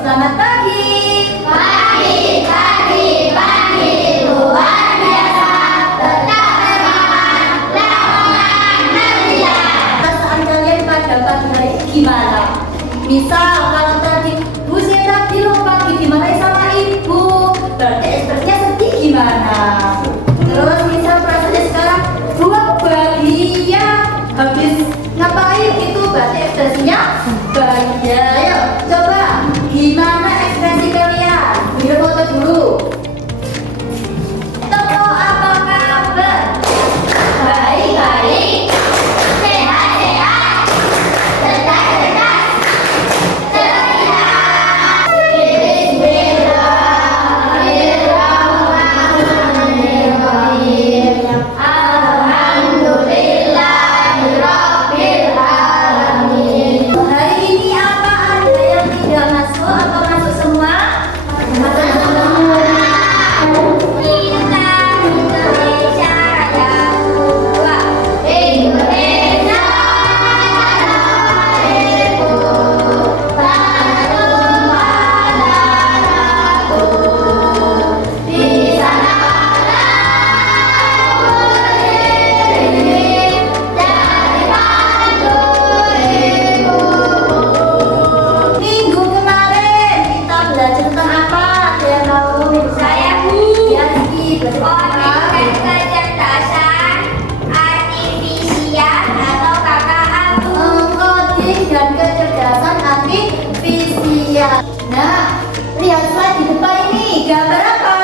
Selamat pagi. Pagi luar biasa. Tetap semangat, lamongan meriah. Perasaan kalian pada pagi hari ini gimana? Misal kalau tadi Bu Sinta bilang pagi dimarahin sama ibu, berarti ekspresinya sedih gimana? Terus misal perasaannya sekarang buat bahagia, habis ngapain itu berarti ekspresinya bahagia. Ayo coba gimana ekspresi kalian? Video foto dulu. Toko apa kabar? Baik-baik, sehat-sehat, cerdas-cerdas, ceria. Bismillahirrahmanirrahim. Alhamdulillahirabbil alamin. Hari ini apa ada yang tidak masuk atau masuk semua? Masuk semua. Kita Indonesia Raya. Dua. Indonesia Raya. Tanah padaku. Di sana berdiri dari pandu ibu. Minggu kemarin kita belajar tentang apa? Ada yang tahu? Saya, Bu. Ya, Rizky, belajar tentang apa? Coding dan kecerdasan artifisial atau KKA, Bu. Coding dan kecerdasan artifisial. Nah, lihatlah di depan ini gambar apa?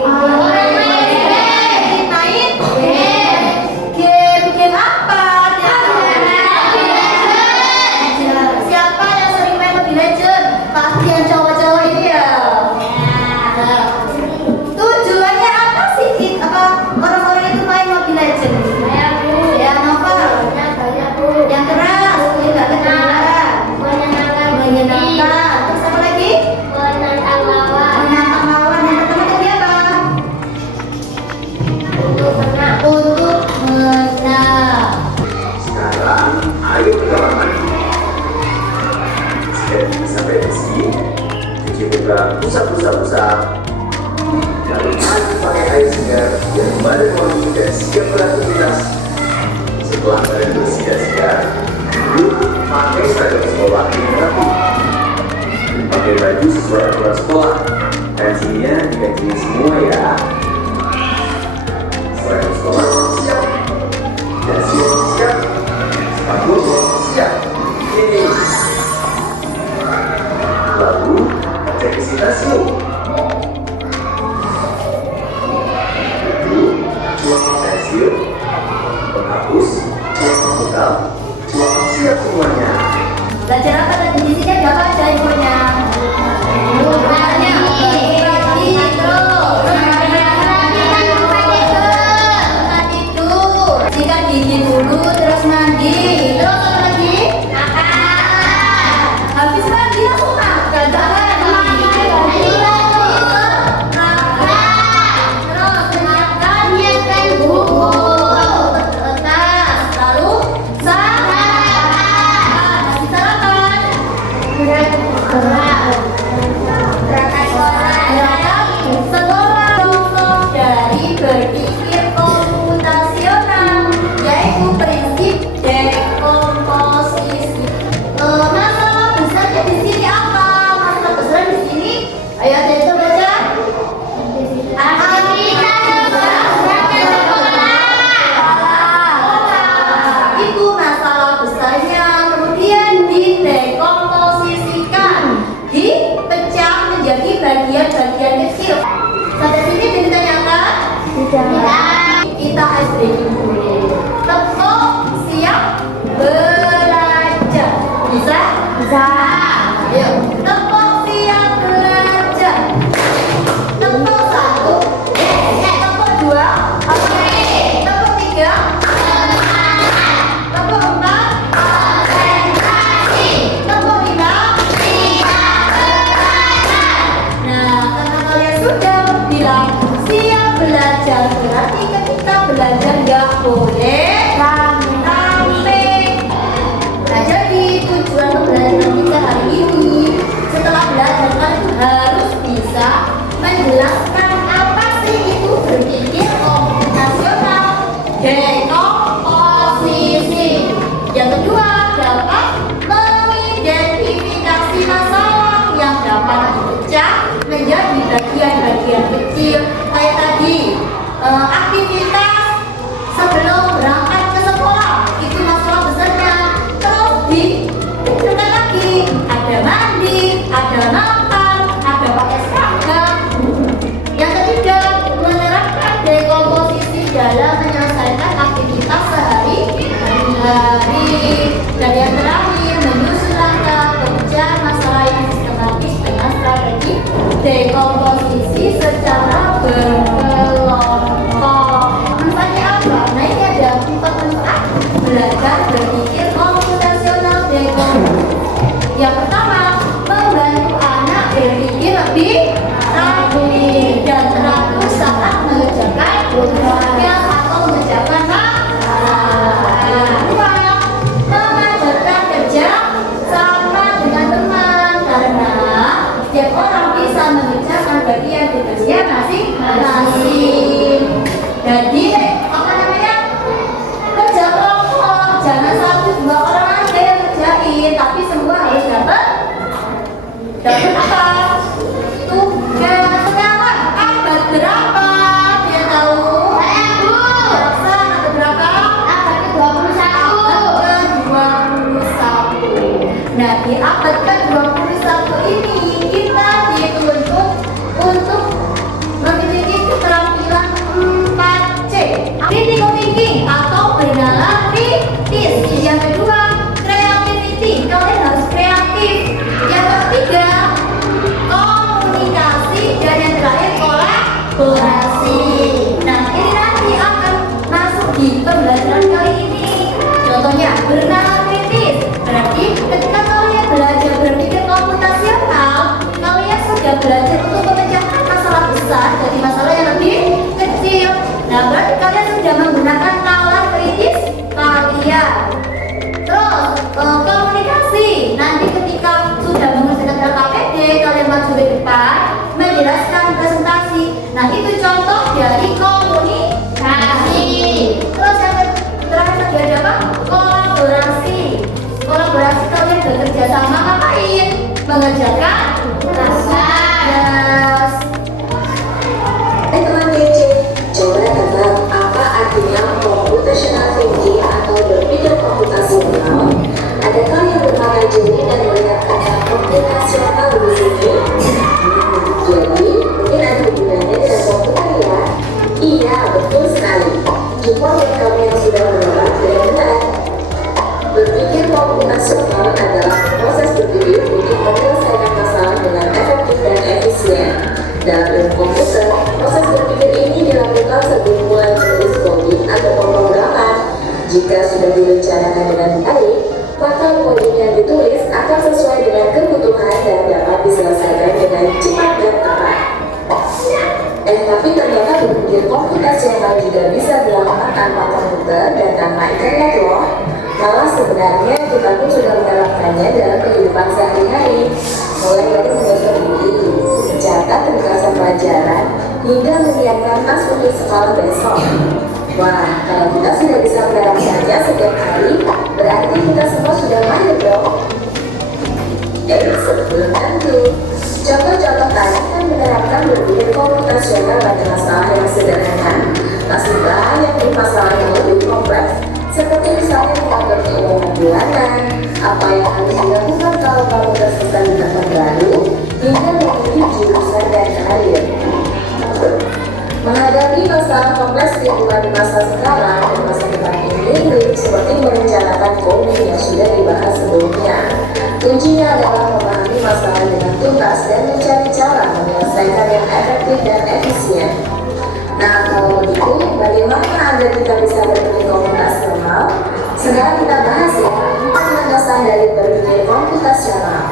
Orang main game. Main game. Game apa? Siapa yang sering main Mobile Legends? Pasti yang cowok-cowok ini ya. Nah, tujuannya apa sih? Apa orang-orang itu main Mobile Legends? Saya, Bu. Ya, apa? Banyak, Bu. Yang keras, ya nggak kedengaran. Menyenangkan Menyenangkan. Terus apa lagi? menantang lawan Menantang lawan. Yang pertama tadi apa? untuk menang. Untuk menang. Sekarang, ayo ke kamar mandi. Jadi sampai di sini, cuci muka, usap-usap. Lalu mandi pakai air segar, biar badan wangi dan siap beraktivitas. Setelah badan bersih dan segar, duduk pakai seragam sekolah yang rapi. Pakai baju sesuai aturan sekolah. Kancinya diganti semua ya. Seragam sekolah siap. Dan siap-siap. Sepatu siap. Ini. Lalu cek isi tas yuk. Buku, pensil, penghapus, bekal. Siap semuanya. Belajar apa tadi? Di sini ada apa aja infonya? Bagi. Bagi. Terus. Tempat tidur. Sikat gigi dulu, terus mandi. Terus apa lagi? Habis mandi langsung makan. Jangan mandi. Terus menyiapkan buku. Tas. Lalu sarapan. Kasih sarapan. Berangkat sekolah. Sekolah contoh dari berpikir komputasional, yaitu prinsip dekomposisi. Masalah besarnya di sini apa? Masalah besar di sini, ayo kita baca. Aktivitas berangkat sekolah. Itu masalah besarnya, kemudian didekomposisikan, dipecah menjadi bagian-bagian kecil. Sampai sini ditanyakan? Tidak. Kita ice breaking dulu. Tepuk siap belajar. Bisa? Bisa. Ayo, tepuk siap belajar. Tepuk satu. Tepuk dua. Tepuk tiga. Tepuk empat. Konsentrasi. Tepuk lima. Nah, karena kalian sudah bilang siap belajar, berarti ketika belajar nggak boleh gampang dipecah menjadi bagian-bagian kecil. Kayak tadi, aktivitas sebelum berangkat ke sekolah itu masalah besarnya. Terus ditentukan lagi, ada mandi, ada makan, ada pakai seragam. Yang ketiga, menerapkan dekomposisi dalam menyelesaikan aktivitas sehari-hari. Dan yang terakhir, menyusun langkah kerja masalah yang sistematis dengan strategi dekomposisi secara berkelompok. Manfaatnya apa? Nah, ini ada 4 manfaat belajar berpikir komputasional dekomposisi. Yang pertama, membantu anak berpikir lebih rapi dan teratur saat mengerjakan tugas atau mengerjakan masalah. Dua, mengajarkan kerja sama dengan teman karena setiap orang bisa mengerjakan bagian tugasnya masing-masing. Jadi apa namanya, kerja kelompok, jangan 1-2 orang aja yang kerjain, tapi semua harus dapat apa? Tugas. Sekarang abad berapa? Dia tahu? Saya Bu. Berapa? Abad berapa? Abad ke-21. Abad ke-21. Nah, di abad ke-21 ini kita dituntut untuk memiliki keterampilan 4C. Critical thinking atau bernalar kritis. Yang kedua, creativity. Kalian harus kreatif. Yang ketiga, komunikasi, dan yang terakhir kolaborasi. Nah, ini nanti akan masuk di pembelajaran kali ini. Contohnya, bernalar kritis. Berarti ketika kalian belajar berpikir komputasional, kalian sudah belajar untuk memecahkan masalah besar dari masalah yang lebih kecil. Nah, berarti kalian sudah menggunakan nalar kritis kalian. Terus, komunikasi. Nanti ketika sudah mengerjakan LKPD, kalian maju ke depan, menjelaskan presentasi. Nah, itu contoh dari komunikasi. Terus yang terakhir tadi ada apa? Kolaborasi. Kolaborasi, kalian bekerja sama ngapain? Mengerjakan tugas. Teman DC, coba tebak apa artinya computational thinking atau berpikir komputasional? Adakah yang bermakna jeli dan melihat kata komputasional di sini? Jadi, mungkin ada hubungannya dengan komputer ya? Iya, betul sekali. Jumpa buat kamu yang sudah menolak dengan benar. Berpikir komputasional adalah proses berpikir untuk menyelesaikan masalah dengan efektif dan efisien. Dalam ilmu komputer, proses berpikir ini dilakukan sebelum mulai menulis coding atau pemrograman. Jika sudah direncanakan dengan baik, maka coding yang ditulis akan sesuai dengan kebutuhan dan dapat diselesaikan dengan cepat dan tepat. Tapi ternyata berpikir komputasional juga bisa dilakukan tanpa komputer dan tanpa internet loh. Malah sebenarnya kita pun sudah menerapkannya dalam kehidupan sehari-hari, mulai dari menggosok gigi, mencatat ringkasan pelajaran, hingga menyiapkan tas untuk sekolah besok. Wah, kalau kita sudah bisa menerapkannya setiap hari, berarti kita semua sudah mahir dong. Sebelum tentu, contoh-contoh tadi kan menerapkan berpikir komputasional pada masalah yang sederhana, tak sudah yang masalah yang lebih kompleks, seperti misalnya mengatur keuangan bulanan, apa yang harus dilakukan kalau kamu tersesat di tempat baru, hingga memilih jurusan dan karir. Menghadapi masalah kompleks lingkungan di masa sekarang dan masa depan ini, seperti merencanakan coding yang sudah dibahas sebelumnya. Kuncinya adalah memahami masalah dengan tuntas dan mencari cara menyelesaikan yang efektif dan efisien. Nah, kalau begitu, bagaimana agar kita bisa berpikir komputasional? Sekarang kita bahas ya, 4 landasan dari berpikir komputasional.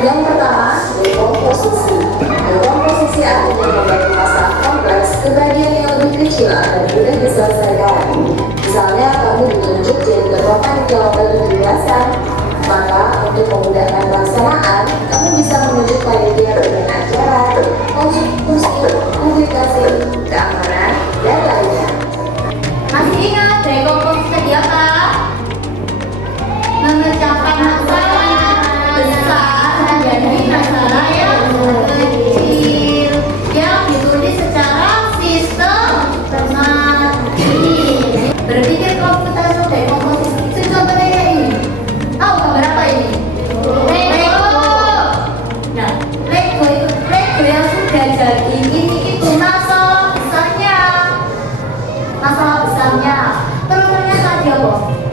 Yang pertama, dekomposisi. Dekomposisi artinya membagi masalah kompleks ke bagian yang lebih kecil agar mudah diselesaikan. Misalnya, kamu ditunjuk jadi ketua panitia lomba 17-an. Maka, untuk memudahkan pelaksanaan, kamu bisa menunjuk panitia dengan acara, konstitusi, publikasi, keamanan, dan lainnya. Masih ingat dekomposisi tadi apa? Memecahkan masalah besar menjadi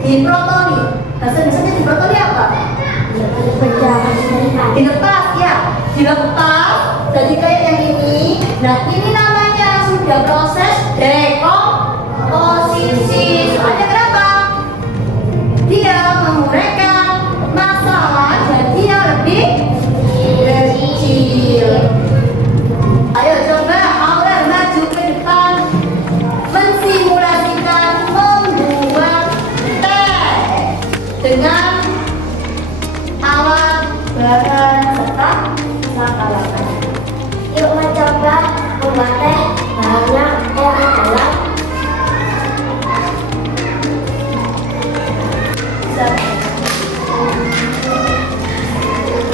Diprotoli. Bahasa Indonesia diprotoli apa? Dilepas ya, dilepas. Jadi kayak yang ini. Nah ini namanya sudah proses dekomposisi. Soalnya kenapa? Dia menguraikan masalah dan dia lebih kecil. Ayo coba Aurel maju ke depan, mensimulasikan membuat teh dengan alat bahan serta langkah-langkah. Yuk mencoba membuat teh. Bahannya teh adalah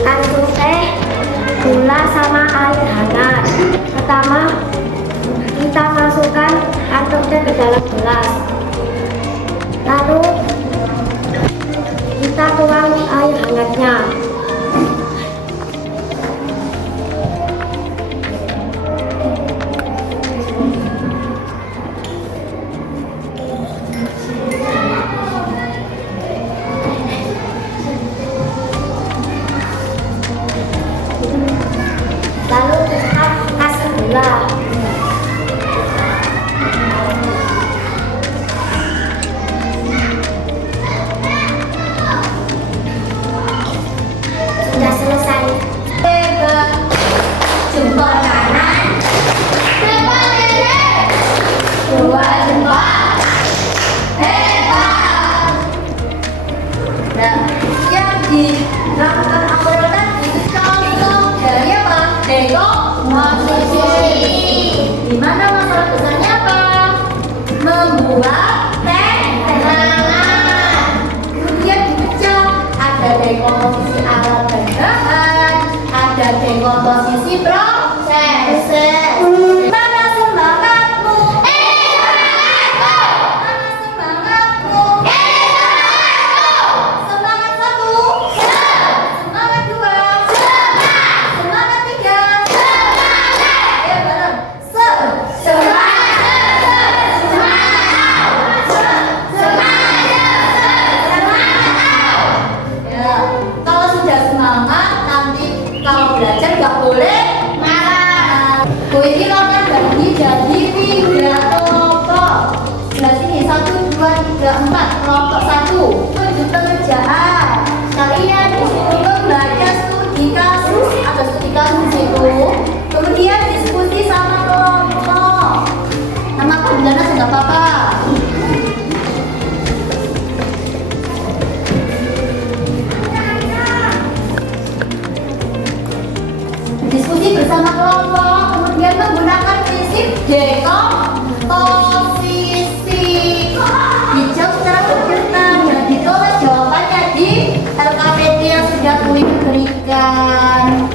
kandung teh, gula sama air hangat. Pertama, kita masukkan kandung teh ke dalam gelas. Lalu kita tuang air hangatnya. Lalu kita kasih gula. Sudah selesai. Hebat. Jempol kanan, jempol kiri, dua jempol. Hebat. Nah, yang dilakukan Aurel tadi itu contoh dari apa? Dekomposisi. Di mana masalah besarnya apa? Membuat teh hangat. Kemudian dipecah. Ada dekomposisi alat dan bahan, ada dekomposisi proses. Mana semangatmu? Semangatku. Mana semangatmu? Semangatku. Semangat satu. Semangat dua. Semangat tiga. Ayo bareng. Ya, kalau sudah semangat nanti kalau belajar nggak boleh marah. Ini akan bagi jadi 3 kelompok. Sebelah sini 1, 2, 3, 4. Kelompok 1 tunjuk pekerjaan. Kalian disuruh membaca studi kasus atau studi kasus itu. Kemudian diskusi sama kelompok. Nama panggilannya sudah apa-apa. Diskusi bersama kelompok, kemudian menggunakan prinsip dekomposisi. Dijawab secara berkaitan dan ditulis jawabannya di LKPD yang sudah Uin berikan.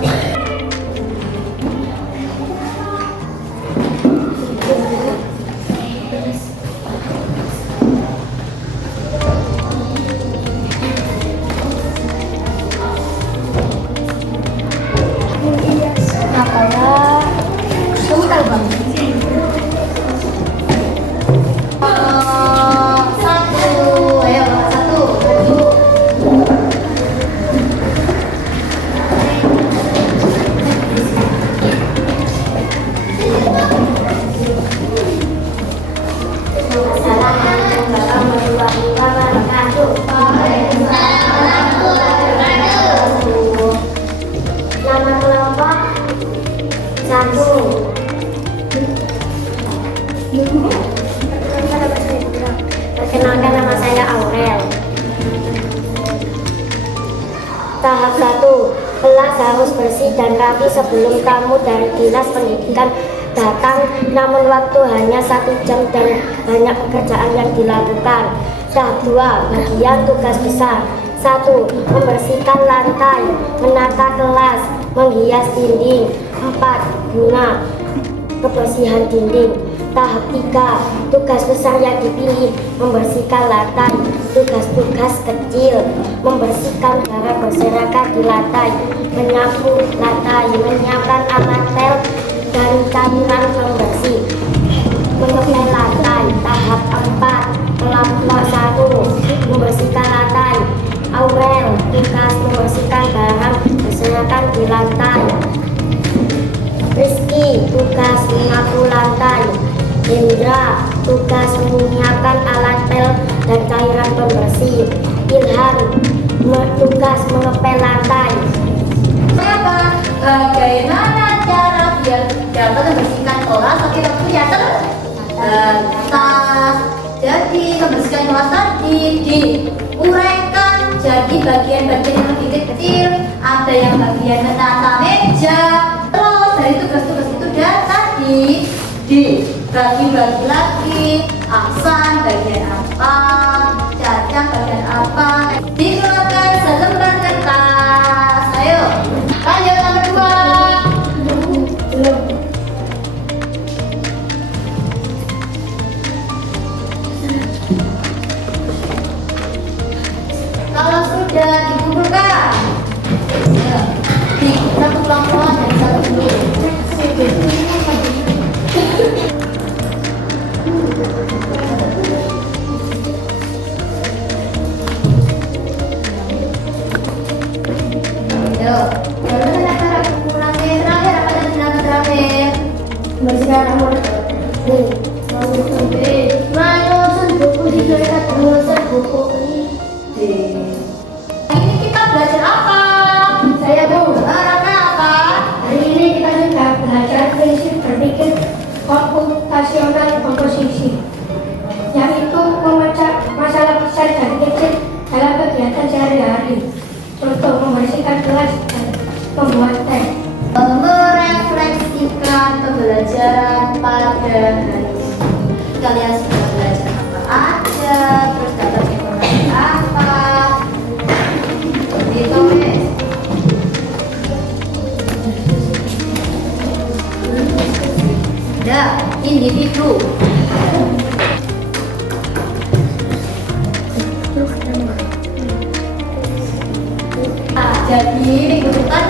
Apa ya? Kamu tahu bang? Satu, ayo satu. Assalamualaikum warahmatullahi wabarakatuh. Nama kelompok 1. Perkenalkan, nama saya Aurel. Tahap 1. Kelas harus bersih dan rapi sebelum tamu dari dinas pendidikan datang, namun waktu hanya 1 jam dan banyak pekerjaan yang dilakukan. Tahap 2. Bagian tugas besar. 1. Membersihkan lantai, menata kelas, menghias dinding. 4. Guna kebersihan dinding. Tahap 3. Tugas besar yang dipilih: membersihkan lantai. Tugas-tugas kecil: membersihkan barang berserakan di lantai, menyapu lantai, menyiapkan alat tel dan cairan pembersih, mengepel lantai. Tahap 4. Kelompok 1. digunakan di lantai. Rizky tugas menyapu lantai. Indra tugas menyiapkan alat pel dan cairan pembersih. Ilham tugas mengepel lantai. Apa? Bagaimana cara biar dapat membersihkan kelas tapi waktunya terbatas? Jadi membersihkan kelas tadi diuraikan jadi bagian-bagian yang lebih kecil. Ada yang bagian menata meja. Terus dari tugas-tugas itu dan tadi dibagi-bagi lagi. Aksan bagian apa? Caca bagian apa? Dikeluarkan selembar kertas. Ayo, lanjut nomor 2. Kalau sudah dikumpulkan, satu pelan-pelan dan satu dulu. Bagaimana cara kumpulannya terakhir? Apa yang dilakukan terakhir? Bersihkan nomor menyusun buku dikeluarkan menyusun buku ini. Ini kita belajar apa? Saya tahu. Apa? Hari ini kita sudah belajar prinsip berpikir komputasional komposisi, yaitu memecah masalah besar dan kecil dalam kegiatan sehari-hari. Contoh membersihkan kelas dan membuat teh. Merefleksikan pembelajaran pada hari ini. Kalian sudah belajar apa aja, terus dapat informasi apa? Ditulis. Ya, individu. Jadi minggu depan